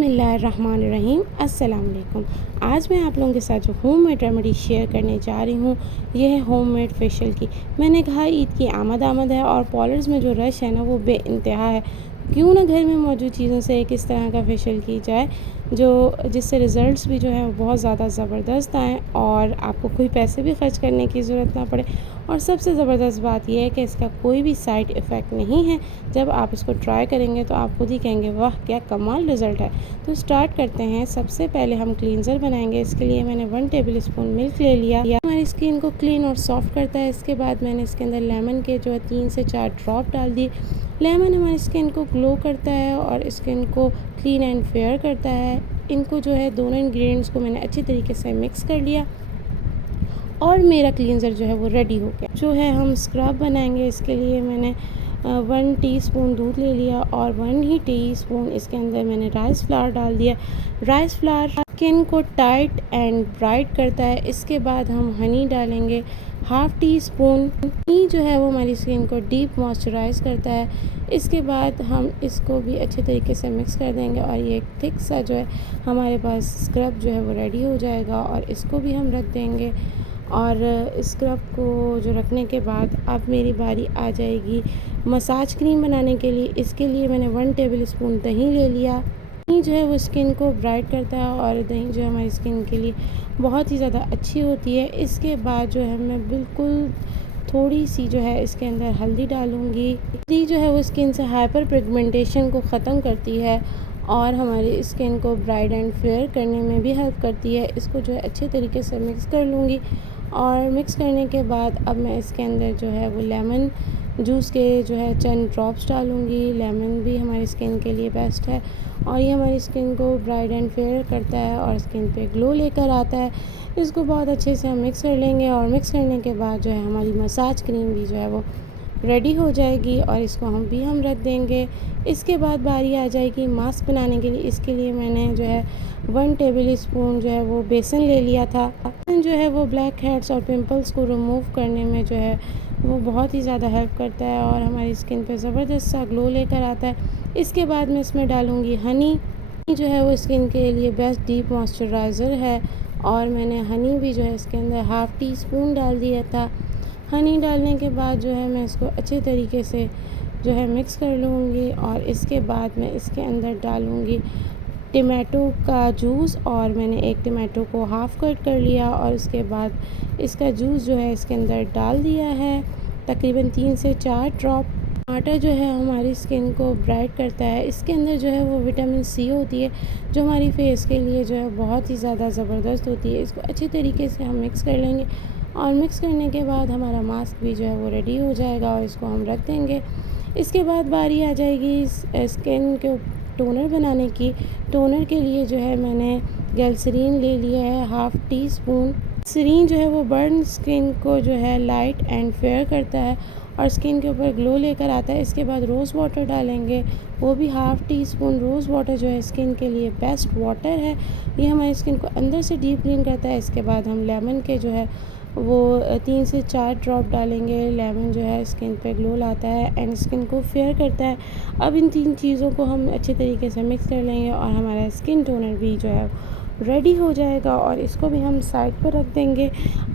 बिस्मिल्लाहिर्रहमानिर्रहीम। अस्सलाम वालेकुम। आज मैं आप लोगों के साथ जो होममेड रेमेडी शेयर करने जा रही हूँ, ये है होममेड फेशियल की। मैंने कहा ईद की आमद है और पार्लर्स में जो रश है ना वो बेइंतहा है। क्यों ना घर में मौजूद चीज़ों से एक इस तरह का फेशियल की जाए जो जिससे रिज़ल्ट्स भी जो है वो बहुत ज़्यादा ज़बरदस्त आएँ और आपको कोई पैसे भी ख़र्च करने की ज़रूरत ना पड़े। और सबसे ज़बरदस्त बात यह है कि इसका कोई भी साइड इफ़ेक्ट नहीं है। जब आप इसको ट्राई करेंगे तो आप खुद ही कहेंगे वाह क्या कमाल रिज़ल्ट है। तो स्टार्ट करते हैं। सबसे पहले हम क्लींजर बनाएंगे। इसके लिए मैंने 1 टेबल स्पून मिल्क ले लिया। हमारी स्किन को क्लीन और सॉफ्ट करता है। इसके बाद मैंने इसके अंदर लेमन के जो है 3 से 4 ड्रॉप डाल दिए। लेमन हमारी स्किन को ग्लो करता है और स्किन को क्लीन एंड फेयर करता है। इनको जो है दोनों इंग्रेडिएंट्स को मैंने अच्छी तरीके से मिक्स कर लिया और मेरा क्लींजर जो है वो रेडी हो गया। जो है हम स्क्रब बनाएंगे। इसके लिए मैंने 1 टीस्पून दूध ले लिया और 1 ही टीस्पून इसके अंदर मैंने राइस फ्लावर डाल दिया। राइस फ्लावर स्किन को टाइट एंड ब्राइट करता है। इसके बाद हम हनी डालेंगे। हाफ़ टी स्पून हनी जो है वो हमारी स्किन को डीप मॉइस्चराइज़ करता है। इसके बाद हम इसको भी अच्छे तरीके से मिक्स कर देंगे और ये एक थिक सा जो है हमारे पास स्क्रब जो है वो रेडी हो जाएगा और इसको भी हम रख देंगे। और स्क्रब को जो रखने के बाद अब मेरी बारी आ जाएगी मसाज क्रीम बनाने के लिए। इसके लिए मैंने 1 टेबल स्पून दही ले लिया। दही जो है वो स्किन को ब्राइट करता है और दही जो है हमारी स्किन के लिए बहुत ही ज़्यादा अच्छी होती है। इसके बाद जो है मैं बिल्कुल थोड़ी सी जो है इसके अंदर हल्दी डालूँगी। हल्दी जो है वो स्किन से हाइपर पिगमेंटेशन को ख़त्म करती है और हमारी स्किन को ब्राइट एंड फेयर करने में भी हेल्प करती है। इसको जो है अच्छे तरीके से मिक्स कर लूँगी और मिक्स करने के बाद अब मैं इसके अंदर जो है वो लेमन जूस के जो है चंद ड्रॉप्स डालूँगी। लेमन भी हमारी स्किन के लिए बेस्ट है और ये हमारी स्किन को ब्राइट एंड फेयर करता है और स्किन पे ग्लो लेकर आता है। इसको बहुत अच्छे से हम मिक्स कर लेंगे और मिक्स करने के बाद जो है हमारी मसाज क्रीम भी जो है वो रेडी हो जाएगी और इसको हम रख देंगे। इसके बाद बारी आ जाएगी मास्क बनाने के लिए। इसके लिए मैंने जो है 1 टेबल स्पून जो है वो बेसन ले लिया था। बेसन जो है वो ब्लैक हेड्स और पिंपल्स को रिमूव करने में जो है वो बहुत ही ज़्यादा हेल्प करता है और हमारी स्किन पे ज़बरदस्त सा ग्लो लेकर आता है। इसके बाद मैं इसमें डालूँगी हनी। हनी जो है वो स्किन के लिए बेस्ट डीप मॉइस्चराइज़र है और मैंने हनी भी जो है इसके अंदर हाफ़ टी स्पून डाल दिया था। हनी डालने के बाद जो है मैं इसको अच्छे तरीके से जो है मिक्स कर लूँगी और इसके बाद मैं इसके अंदर डालूँगी टमाटो का जूस और मैंने एक टमाटो को हाफ़ कट कर लिया और उसके बाद इसका जूस जो है इसके अंदर डाल दिया है। तकरीबन 3 से 4 ड्रॉप। टमाटर जो है हमारी स्किन को ब्राइट करता है। इसके अंदर जो है वो विटामिन सी होती है जो हमारी फेस के लिए जो है बहुत ही ज़्यादा ज़बरदस्त होती है। इसको अच्छे तरीके से हम मिक्स कर लेंगे और मिक्स करने के बाद हमारा मास्क भी जो है वो रेडी हो जाएगा और इसको हम रख देंगे। इसके बाद बारी आ जाएगी स्किन के टोनर बनाने की। टोनर के लिए जो है मैंने ग्लिसरीन ले लिया है हाफ़ टी स्पून। ग्लिसरीन जो है वो बर्न स्किन को जो है लाइट एंड फेयर करता है और स्किन के ऊपर ग्लो लेकर आता है। इसके बाद रोज़ वाटर डालेंगे, वो भी half teaspoon. Rose water जो है स्किन के लिए बेस्ट वाटर है। ये हमारी स्किन को अंदर से डीप क्लीन करता है। इसके बाद हम लेमन के जो है वो 3 से 4 ड्रॉप डालेंगे। लेमन जो है स्किन पे ग्लो लाता है एंड स्किन को फेयर करता है। अब इन 3 चीज़ों को हम अच्छे तरीके से मिक्स कर लेंगे और हमारा स्किन टोनर भी जो है रेडी हो जाएगा और इसको भी हम साइड पर रख देंगे।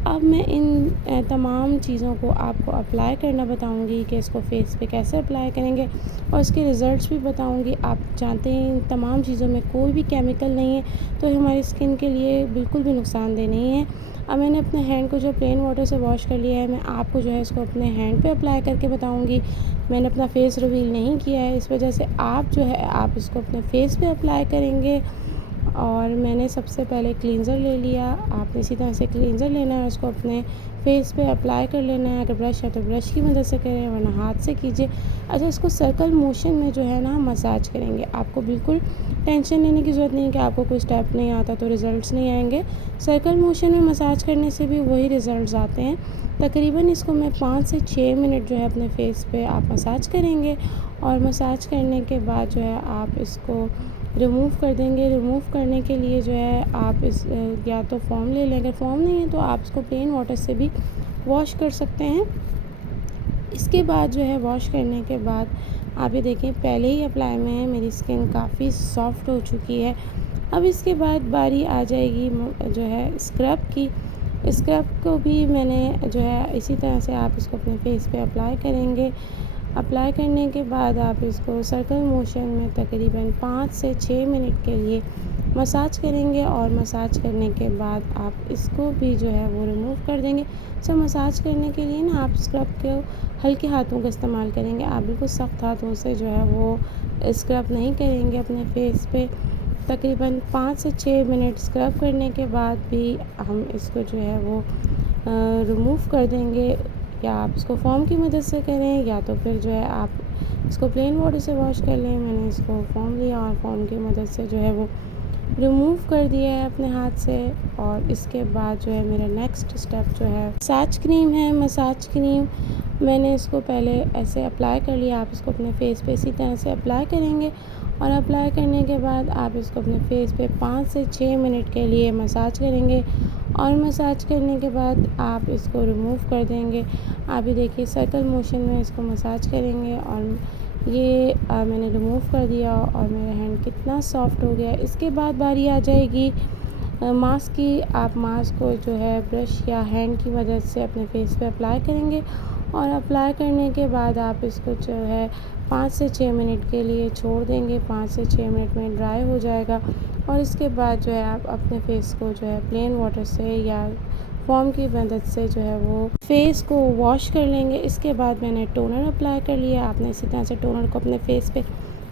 अब मैं इन तमाम चीज़ों को आपको अप्लाई करना बताऊंगी कि इसको फेस पे कैसे अप्लाई करेंगे और इसके रिज़ल्ट्स भी बताऊंगी। आप जानते हैं इन तमाम चीज़ों में कोई भी केमिकल नहीं है तो हमारी स्किन के लिए बिल्कुल भी नुकसानदेह नहीं है। अब मैंने अपने हैंड को जो प्लेन वाटर से वॉश कर लिया है, मैं आपको जो है इसको अपने हैंड पे अप्लाई करके बताऊंगी। मैंने अपना फेस रिवील नहीं किया है, इस वजह से आप जो है आप इसको अपने फेस पे अप्लाई करेंगे। और मैंने सबसे पहले क्लींज़र ले लिया। आपने इसी तरह से क्लींज़र लेना है, उसको अपने फेस पे अप्लाई कर लेना है। अगर ब्रश है तो ब्रश की मदद से करें वरना हाथ से कीजिए। अच्छा, इसको सर्कल मोशन में जो है ना मसाज करेंगे। आपको बिल्कुल टेंशन लेने की ज़रूरत नहीं कि आपको कोई स्टेप नहीं आता तो रिज़ल्ट्स नहीं आएंगे। सर्कल मोशन में मसाज करने से भी वही रिज़ल्ट्स आते हैं। तकरीबन इसको मैं 5 से 6 मिनट जो है अपने फेस पे आप मसाज करेंगे और मसाज करने के बाद जो है आप इसको रिमूव कर देंगे। रिमूव करने के लिए जो है आप इस या तो फ़ोम ले लें। अगर फ़ोम नहीं है तो आप इसको प्लेन वाटर से भी वॉश कर सकते हैं। इसके बाद जो है वॉश करने के बाद आप ये देखें पहले ही अप्लाई में मेरी स्किन काफ़ी सॉफ्ट हो चुकी है। अब इसके बाद बारी आ जाएगी जो है स्क्रब की। स्क्रब को भी मैंने जो है इसी तरह से आप इसको अपने फेस पे अप्लाई करेंगे। अप्लाई करने के बाद आप इसको सर्कल मोशन में तकरीबन 5 से 6 मिनट के लिए मसाज करेंगे और मसाज करने के बाद आप इसको भी जो है वो रिमूव कर देंगे। सो मसाज करने के लिए ना आप स्क्रब को हल्के हाथों का इस्तेमाल करेंगे। आप बिल्कुल सख्त हाथों से जो है वो स्क्रब नहीं करेंगे अपने फेस पे। तकरीबन 5 से 6 मिनट स्क्रब करने के बाद भी हम इसको जो है वो रिमूव कर देंगे। या आप इसको फ़ोम की मदद से करें या तो फिर जो है आप इसको प्लेन वाटर से वॉश कर लें। मैंने इसको फ़ोम लिया और फ़ोम की मदद से जो है वो रिमूव कर दिया है अपने हाथ से। और इसके बाद जो है मेरा नेक्स्ट स्टेप जो है मसाज क्रीम है। मसाज क्रीम मैंने इसको पहले ऐसे अप्लाई कर लिया। आप इसको अपने फेस पे इसी तरह से अप्लाई करेंगे और अप्लाई करने के बाद आप इसको अपने फेस पे 5 से 6 मिनट के लिए मसाज करेंगे और मसाज करने के बाद आप इसको रिमूव कर देंगे। आप ये देखिए सर्कल मोशन में इसको मसाज करेंगे और ये मैंने रिमूव कर दिया और मेरा हैंड कितना सॉफ्ट हो गया। इसके बाद बारी आ जाएगी मास्क की। आप मास्क को जो है ब्रश या हैंड की मदद से अपने फेस पे अप्लाई करेंगे और अप्लाई करने के बाद आप इसको जो है 5 से 6 मिनट के लिए छोड़ देंगे। 5 से 6 मिनट में ड्राई हो जाएगा और इसके बाद जो है आप अपने फेस को जो है प्लेन वाटर से या फ़ोम की मदद से जो है वो फेस को वॉश कर लेंगे। इसके बाद मैंने टोनर अप्लाई कर लिया। आपने इसी तरह से टोनर को अपने फेस पे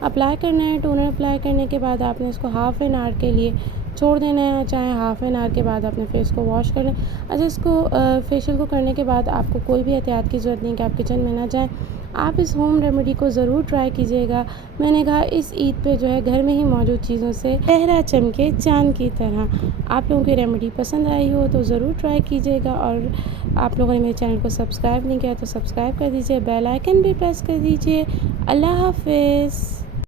अप्लाई करना है। टोनर अप्लाई करने के बाद आपने इसको हाफ़ एन आवर के लिए छोड़ देना है। चाहे हाफ़ एन आवर के बाद अपने फेस को वॉश कर लें। अच्छा, इसको फेशियल को करने के बाद आपको कोई भी एहतियात की ज़रूरत नहीं कि आप किचन में ना जाएँ। आप इस होम रेमेडी को ज़रूर ट्राई कीजिएगा। मैंने कहा इस ईद पे जो है घर में ही मौजूद चीज़ों से चेहरा चमके चाँद की तरह। आप लोगों की रेमेडी पसंद आई हो तो ज़रूर ट्राई कीजिएगा और आप लोगों ने मेरे चैनल को सब्सक्राइब नहीं किया तो सब्सक्राइब कर दीजिए, बेल आइकन भी प्रेस कर दीजिए। अल्लाह हाफ़िज़।